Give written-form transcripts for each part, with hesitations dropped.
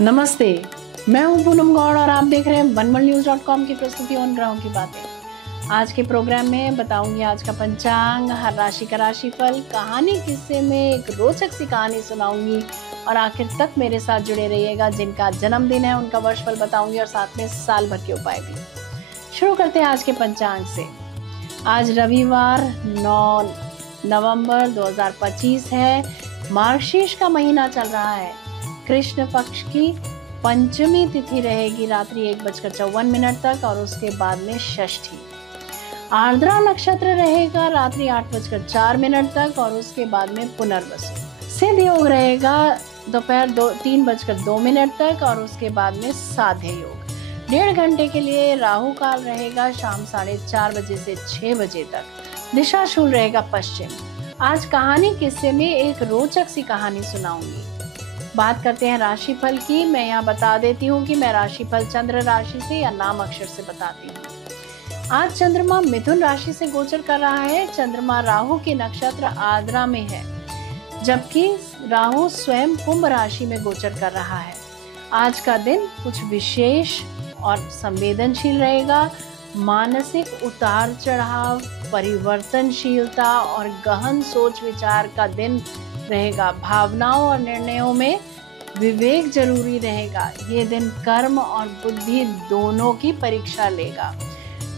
नमस्ते, मैं हूं पूनम गौड़ और आप देख रहे हैं वनवर्ल्डन्यूज.com की प्रस्तुति उन ग्रहों की बातें। आज के प्रोग्राम में बताऊंगी आज का पंचांग, हर राशि का राशिफल, कहानी किस्से में एक रोचक सी कहानी सुनाऊंगी और आखिर तक मेरे साथ जुड़े रहिएगा। जिनका जन्मदिन है उनका वर्षफल बताऊंगी और साथ में साल भर के उपाय भी। शुरू करते हैं आज के पंचांग से। आज रविवार 9 नवंबर 2025 है। मार्गशीर्ष का महीना चल रहा है। कृष्ण पक्ष की पंचमी तिथि रहेगी रात्रि 1:54 तक और उसके बाद में षष्ठी। आर्द्रा नक्षत्र रहेगा रात्रि 8:04 तक और उसके बाद में पुनर्वसु। सिद्ध योग रहेगा दोपहर 3:02 तक और उसके बाद में साध्य योग। 1.5 घंटे के लिए राहु काल रहेगा शाम 4:30 बजे से 6 बजे तक। दिशाशूल रहेगा पश्चिम। आज कहानी किस्से में एक रोचक सी कहानी सुनाऊंगी। बात करते हैं राशिफल की। मैं यहाँ बता देती हूँ कि मैं राशिफल चंद्र राशि से या नाम अक्षर से बताती हूँ। आज चंद्रमा मिथुन राशि से गोचर कर रहा है। चंद्रमा राहु के नक्षत्र आर्द्रा में है, जबकि राहु स्वयं कुंभ राशि में गोचर कर रहा है। आज का दिन कुछ विशेष और संवेदनशील रहेगा। मानसिक उतार चढ़ाव, परिवर्तनशीलता और गहन सोच विचार का दिन रहेगा। भावनाओं और निर्णयों में विवेक जरूरी रहेगा। ये दिन कर्म और बुद्धि दोनों की परीक्षा लेगा।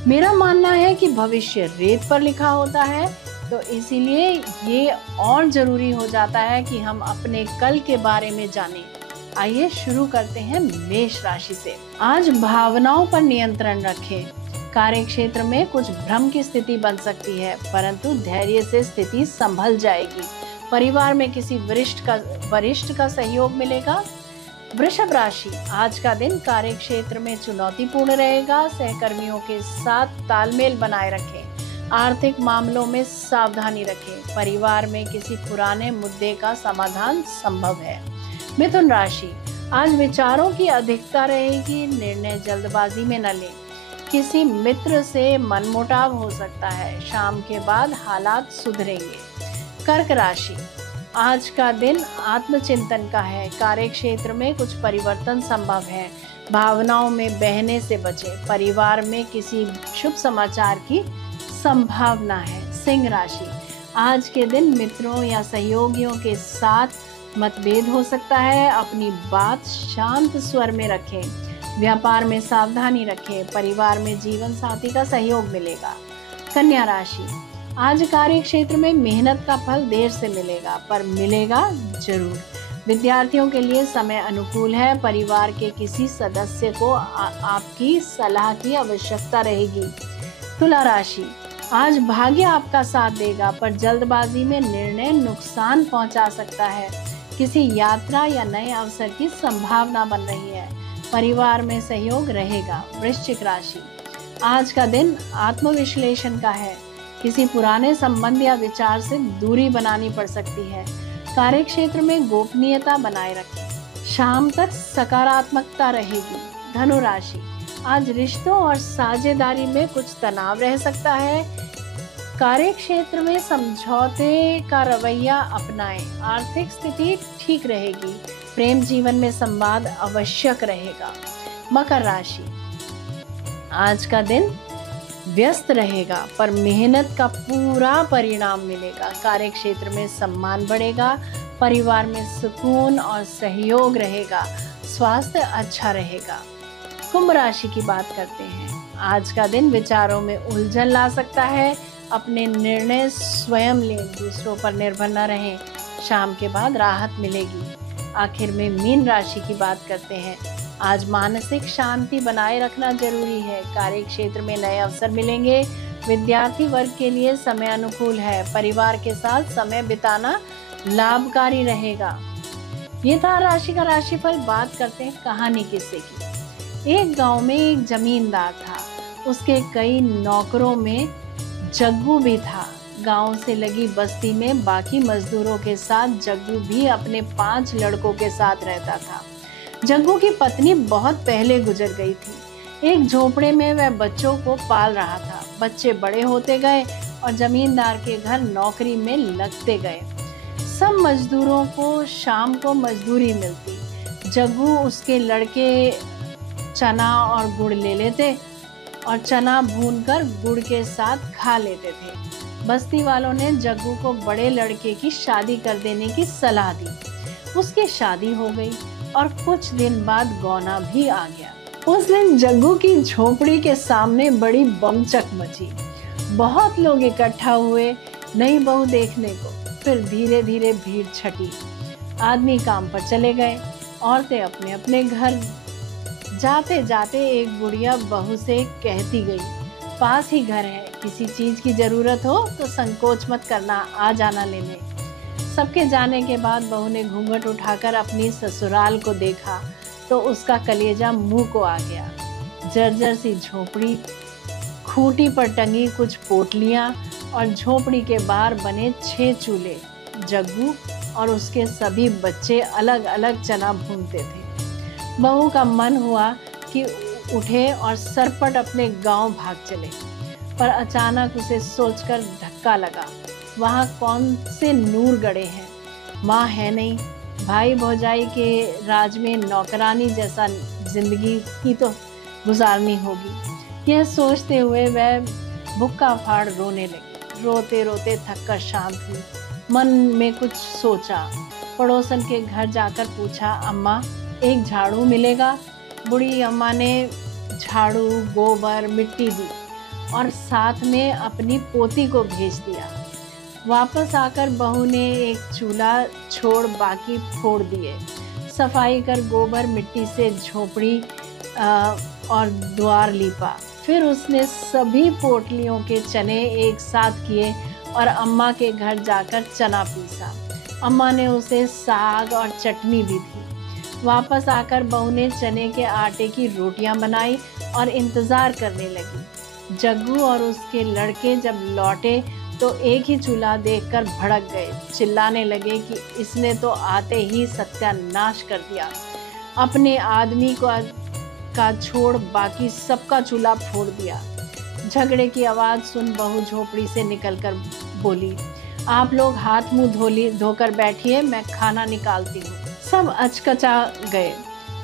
मेरा मानना है कि भविष्य रेत पर लिखा होता है, तो इसीलिए ये और जरूरी हो जाता है कि हम अपने कल के बारे में जानें। आइए शुरू करते हैं मेष राशि से। आज भावनाओं पर नियंत्रण रखें। कार्य क्षेत्र में कुछ भ्रम की स्थिति बन सकती है, परंतु धैर्य से स्थिति संभल जाएगी। परिवार में किसी वरिष्ठ का सहयोग मिलेगा। वृषभ राशि, आज का दिन कार्य क्षेत्र में चुनौतीपूर्ण रहेगा। सहकर्मियों के साथ तालमेल बनाए रखें। आर्थिक मामलों में सावधानी रखें। परिवार में किसी पुराने मुद्दे का समाधान संभव है। मिथुन राशि, आज विचारों की अधिकता रहेगी। निर्णय जल्दबाजी में न लें। किसी मित्र से मनमुटाव हो सकता है। शाम के बाद हालात सुधरेंगे। कर्क राशि, आज का दिन आत्मचिंतन का है। कार्य क्षेत्र में कुछ परिवर्तन संभव है। भावनाओं में बहने से बचें। परिवार में किसी शुभ समाचार की संभावना है। सिंह राशि, आज के दिन मित्रों या सहयोगियों के साथ मतभेद हो सकता है। अपनी बात शांत स्वर में रखें। व्यापार में सावधानी रखें। परिवार में जीवन साथी का सहयोग मिलेगा। कन्या राशि, आज कार्य क्षेत्र में मेहनत का फल देर से मिलेगा, पर मिलेगा जरूर। विद्यार्थियों के लिए समय अनुकूल है। परिवार के किसी सदस्य को आपकी सलाह की आवश्यकता रहेगी। तुला राशि, आज भाग्य आपका साथ देगा, पर जल्दबाजी में निर्णय नुकसान पहुंचा सकता है। किसी यात्रा या नए अवसर की संभावना बन रही है। परिवार में सहयोग रहेगा। वृश्चिक राशि, आज का दिन आत्मविश्लेषण का है। किसी पुराने संबंध या विचार से दूरी बनानी पड़ सकती है। कार्य क्षेत्र में गोपनीयता बनाए रखें। शाम तक सकारात्मकता रहेगी। धनु राशि, आज रिश्तों और साझेदारी में कुछ तनाव रह सकता है। कार्य क्षेत्र में समझौते का रवैया अपनाएं। आर्थिक स्थिति ठीक रहेगी। प्रेम जीवन में संवाद आवश्यक रहेगा। मकर राशि, आज का दिन व्यस्त रहेगा, पर मेहनत का पूरा परिणाम मिलेगा। कार्य क्षेत्र में सम्मान बढ़ेगा। परिवार में सुकून और सहयोग रहेगा। स्वास्थ्य अच्छा रहेगा। कुंभ राशि की बात करते हैं। आज का दिन विचारों में उलझन ला सकता है। अपने निर्णय स्वयं लें, दूसरों पर निर्भर न रहें। शाम के बाद राहत मिलेगी। आखिर में मीन राशि की बात करते हैं। आज मानसिक शांति बनाए रखना जरूरी है। कार्य क्षेत्र में नए अवसर मिलेंगे। विद्यार्थी वर्ग के लिए समय अनुकूल है। परिवार के साथ समय बिताना लाभकारी रहेगा। ये था राशि का राशिफल। बात करते हैं कहानी किस्से की। एक गांव में एक जमींदार था। उसके कई नौकरों में जग्गू भी था। गांव से लगी बस्ती में बाकी मजदूरों के साथ जग्गू भी अपने 5 लड़कों के साथ रहता था। जग्गू की पत्नी बहुत पहले गुजर गई थी। एक झोपड़े में वह बच्चों को पाल रहा था। बच्चे बड़े होते गए और जमींदार के घर नौकरी में लगते गए। सब मजदूरों को शाम को मजदूरी मिलती। जग्गू उसके लड़के चना और गुड़ ले लेते और चना भूनकर गुड़ के साथ खा लेते थे। बस्ती वालों ने जग्गू को बड़े लड़के की शादी कर देने की सलाह दी। उसकी शादी हो गई और कुछ दिन बाद गौना भी आ गया। उस दिन जग्गू की झोपड़ी के सामने बड़ी बमचक मची। बहुत लोग इकट्ठा हुए नई बहू देखने को। फिर धीरे धीरे भीड़ छटी। आदमी काम पर चले गए, औरतें अपने अपने घर। जाते जाते एक बुढ़िया बहू से कहती गई, पास ही घर है, किसी चीज की जरूरत हो तो संकोच मत करना, आ जाना लेने। सबके जाने के बाद बहू ने घूंघट उठाकर अपनी ससुराल को देखा तो उसका कलेजा मुंह को आ गया। जर्जर सी झोपड़ी, खूंटी पर टंगी कुछ पोटलियां और झोपड़ी के बाहर बने 6 चूल्हे। जग्गू और उसके सभी बच्चे अलग अलग चना भूनते थे। बहू का मन हुआ कि उठे और सरपट अपने गांव भाग चले, पर अचानक उसे सोचकर धक्का लगा, वहाँ कौन से नूर गड़े हैं, माँ है नहीं, भाई भौजाई के राज में नौकरानी जैसा जिंदगी ही तो गुजारनी होगी। यह सोचते हुए वह बुक्का फाड़ रोने लगी। रोते रोते थककर शांत हुई। मन में कुछ सोचा। पड़ोसन के घर जाकर पूछा, अम्मा एक झाड़ू मिलेगा? बूढ़ी अम्मा ने झाड़ू, गोबर, मिट्टी दी और साथ में अपनी पोती को भेज दिया। वापस आकर बहू ने एक चूल्हा छोड़ बाकी फोड़ दिए। सफाई कर गोबर मिट्टी से झोपड़ी और द्वार लीपा। फिर उसने सभी पोटलियों के चने एक साथ किए और अम्मा के घर जाकर चना पीसा। अम्मा ने उसे साग और चटनी भी दी। वापस आकर बहू ने चने के आटे की रोटियां बनाई और इंतजार करने लगी। जग्गू और उसके लड़के जब लौटे तो एक ही चूल्हा देखकर भड़क गए। चिल्लाने लगे कि इसने तो आते ही सत्यानाश कर दिया। अपने आदमी का छोड़ बाकी सबका चूल्हा फोड़ दिया। झगड़े की आवाज़ सुन बहू झोपड़ी से निकलकर बोली, आप लोग हाथ मुंह धोकर बैठिए, मैं खाना निकालती हूँ। सब अचकचा गए,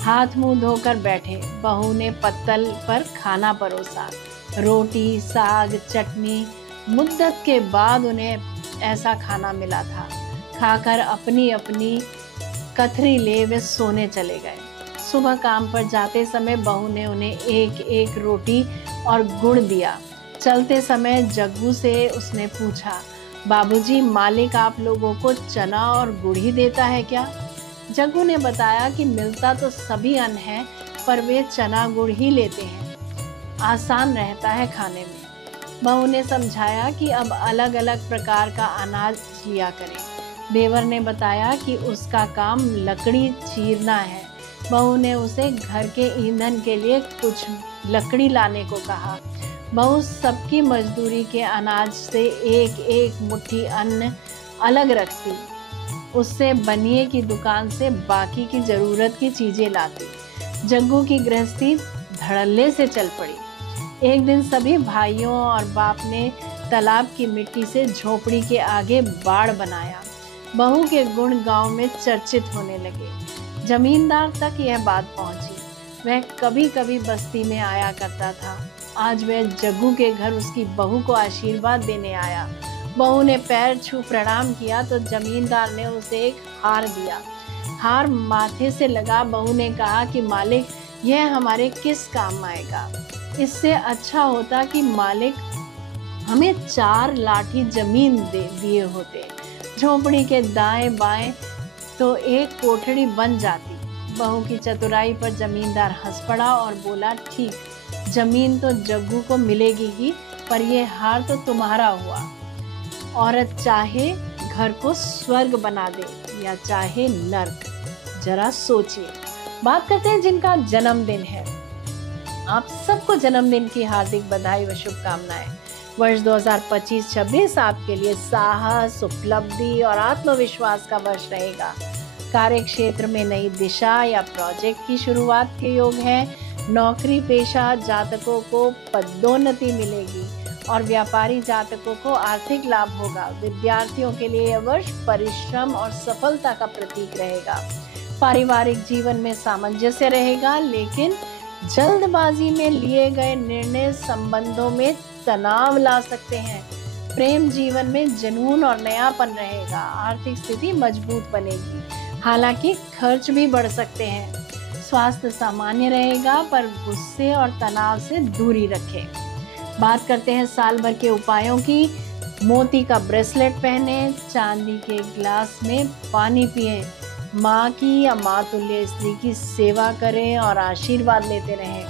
हाथ मुंह धोकर बैठे। बहू ने पत्तल पर खाना परोसा, रोटी, साग, चटनी। मुद्दत के बाद उन्हें ऐसा खाना मिला था। खाकर अपनी अपनी कथरी ले वे सोने चले गए। सुबह काम पर जाते समय बहू ने उन्हें एक एक रोटी और गुड़ दिया। चलते समय जग्गू से उसने पूछा, बाबूजी मालिक आप लोगों को चना और गुड़ ही देता है क्या? जग्गू ने बताया कि मिलता तो सभी अन्न है, पर वे चना गुड़ ही लेते हैं, आसान रहता है खाने में। बहू ने समझाया कि अब अलग अलग प्रकार का अनाज लिया करें। देवर ने बताया कि उसका काम लकड़ी चीरना है। बहू ने उसे घर के ईंधन के लिए कुछ लकड़ी लाने को कहा। बहू सबकी मजदूरी के अनाज से एक एक मुट्ठी अन्न अलग रखती, उससे बनिए की दुकान से बाकी की जरूरत की चीजें लाती। जग्गू की गृहस्थी धड़ल्ले से चल पड़ी। एक दिन सभी भाइयों और बाप ने तालाब की मिट्टी से झोपड़ी के आगे बाड़ बनाया। बहू के गुण गांव में चर्चित होने लगे। जमींदार तक यह बात पहुंची। वह कभी कभी बस्ती में आया करता था। आज वह जग्गू के घर उसकी बहू को आशीर्वाद देने आया। बहू ने पैर छू प्रणाम किया तो जमींदार ने उसे एक हार दिया। हार माथे से लगा। बहू ने कहा कि मालिक यह हमारे किस काम आएगा? इससे अच्छा होता कि मालिक हमें 4 लाठी जमीन दिए होते। झोपड़ी के दाएं बाएं तो एक कोठड़ी बन जाती। बहू की चतुराई पर जमींदार हंस पड़ा और बोला, ठीक, जमीन तो जग्गू को मिलेगी ही, पर यह हार तो तुम्हारा हुआ। औरत चाहे घर को स्वर्ग बना दे या चाहे नर्क, जरा सोचिए। बात करते हैं जिनका जन्मदिन है। आप सबको जन्मदिन की हार्दिक बधाई व शुभकामनाएं। वर्ष 2025-26 आपके लिए साहस, उपलब्धि और आत्मविश्वास का वर्ष रहेगा। कार्य क्षेत्र में नई दिशा या प्रोजेक्ट की शुरुआत के योग हैं। नौकरी पेशा जातकों को पदोन्नति मिलेगी और व्यापारी जातकों को आर्थिक लाभ होगा। विद्यार्थियों के लिए यह वर्ष परिश्रम और सफलता का प्रतीक रहेगा। पारिवारिक जीवन में सामंजस्य रहेगा, लेकिन जल्दबाजी में लिए गए निर्णय संबंधों में तनाव ला सकते हैं। प्रेम जीवन में जुनून और नयापन रहेगा। आर्थिक स्थिति मजबूत बनेगी, हालांकि खर्च भी बढ़ सकते हैं। स्वास्थ्य सामान्य रहेगा, पर गुस्से और तनाव से दूरी रखें। बात करते हैं साल भर के उपायों की। मोती का ब्रेसलेट पहने, चांदी के ग्लास में पानी पिएं, माँ की या मातुल्य स्त्री की सेवा करें और आशीर्वाद लेते रहें।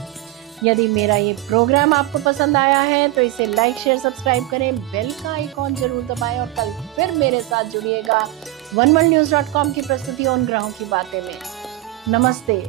यदि मेरा ये प्रोग्राम आपको पसंद आया है तो इसे लाइक, शेयर, सब्सक्राइब करें, बेल का आइकॉन जरूर दबाएं और कल फिर मेरे साथ जुड़िएगा वनवर्ल्डन्यूज.com की प्रस्तुति उन ग्रहों की बातें में। नमस्ते।